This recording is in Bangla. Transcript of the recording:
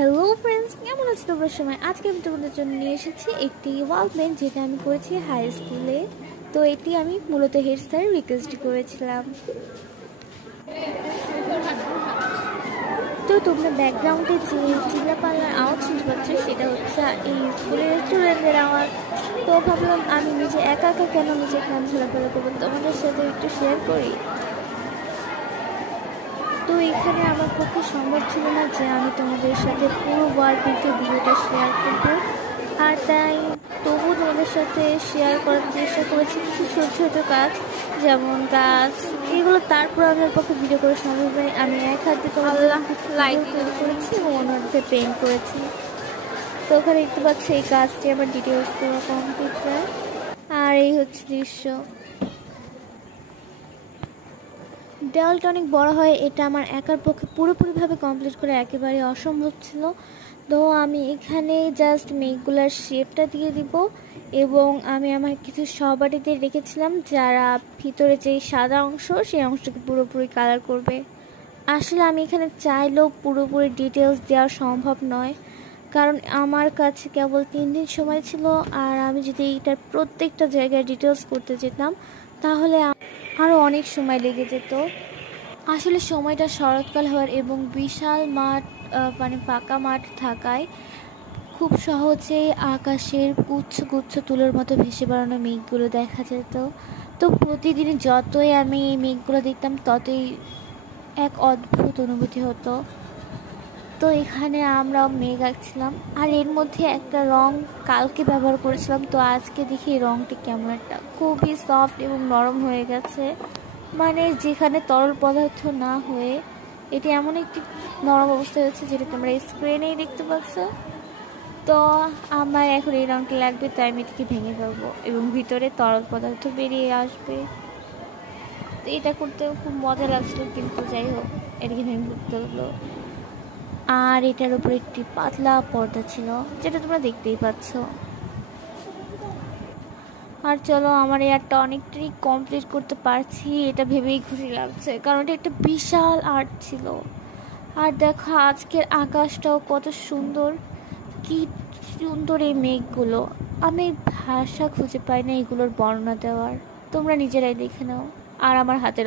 হ্যালো ফ্রেন্ডস, কেমন আছো তোমরা সবাই? আজকে আমি তোমাদের জন্য নিয়ে এসেছি একটি ওয়াল পেন্ট, যেটা আমি করেছি হাই স্কুলে। তো এটি আমি মূলত হেড স্যার রিকোয়েস্ট করেছিলাম। তো তোমরা ব্যাকগ্রাউন্ডে যে চিল্লাপাল্লার আওয়াজ শুনতে পাচ্ছ, সেটা হচ্ছে এই স্কুলের স্টুডেন্টদের আওয়াজ। তো ভাবলাম আমি নিজে একা একা কেন নিজে গান ঝোলাপালা করবো, তোমাদের সাথে একটু শেয়ার করি। তো এখানে আমার পক্ষে সম্ভব ছিল না যে আমি তোমাদের সাথে পুরো ওয়াল পেন্টের ভিডিওটা শেয়ার করব, আর তাই তবু তোমাদের সাথে শেয়ার করার চেষ্টা করেছি কিছু ছোটো ছোটো কাজ, যেমন গাছ এগুলো। তারপর আমার পক্ষে ভিডিও করা সম্ভব নয়। আমি এক হাতে তোমাদের লাইট তৈরি করেছি এবং অন্য হাতে পেন্ট করেছি। তো ওখানে দেখতে পাচ্ছি এই কাজটি আমার ডিটেলস দেওয়া কমপ্লিট হয়, আর এই হচ্ছে দৃশ্য। দেওয়ালটা অনেক বড় হয়, এটা আমার একার পক্ষে পুরোপুরিভাবে কমপ্লিট করে একেবারে অসম্ভব ছিল। তো আমি এখানে জাস্ট মেঘগুলার শেপটা দিয়ে দিব, এবং আমি আমার কিছু সহপাঠীদের রেখেছিলাম যারা ভিতরে যে সাদা অংশ সেই অংশটাকে পুরোপুরি কালার করবে। আসলে আমি এখানে চাইলেও পুরোপুরি ডিটেলস দেওয়া সম্ভব নয়, কারণ আমার কাছে কেবল 3 দিন সময় ছিল, আর আমি যদি এইটার প্রত্যেকটা জায়গায় ডিটেলস করতে যেতাম তাহলে আরও অনেক সময় লেগে যেত। আসলে সময়টা শরৎকাল হওয়ার এবং বিশাল মাঠ, মানে ফাঁকা মাঠ থাকায় খুব সহজেই আকাশের গুচ্ছ গুচ্ছ তুলোর মতো ভেসে বেড়ানো মেঘগুলো দেখা যেত। তো প্রতিদিন যতই আমি এই মেঘগুলো দেখতাম ততই এক অদ্ভুত অনুভূতি হতো। তো এখানে আমরা মেঘ আঁকছিলাম, আর এর মধ্যে একটা রং কালকে ব্যবহার করেছিলাম। তো আজকে দেখি এই রংটি কেমন একটা খুবই সফট এবং নরম হয়ে গেছে, মানে যেখানে তরল পদার্থ না হয়ে এটি এমন একটি নরম অবস্থা হয়েছে যেটা তোমরা স্ক্রিনেই দেখতে পাচ্ছ। তো আমার এখন এই রংটি লাগবে, তাই আমি এটিকে ভেঙে ফেলবো এবং ভিতরে তরল পদার্থ বেরিয়ে আসবে। তো এটা করতে খুব মজা লাগছিল, কিন্তু যাই হোক এটিকে ভেঙে ফেলতে হলো। আর এটার উপরে একটি পাতলা পর্দা ছিল, যেটা তোমরা দেখতেই পাচ্ছ। আর চলো, আমার এয়ারটা অনেকটাই কমপ্লিট করতে পারছি, এটা ভেবেই খুশি লাগছে, কারণ এটা একটা বিশাল আর্ট ছিল। আর দেখো আজকের আকাশটাও কত সুন্দর, কি সুন্দর এই মেঘগুলো। আমি ভাষা খুঁজে পাই না এগুলোর বর্ণনা দেওয়ার, তোমরা নিজেরাই দেখে নাও। আর আমার হাতের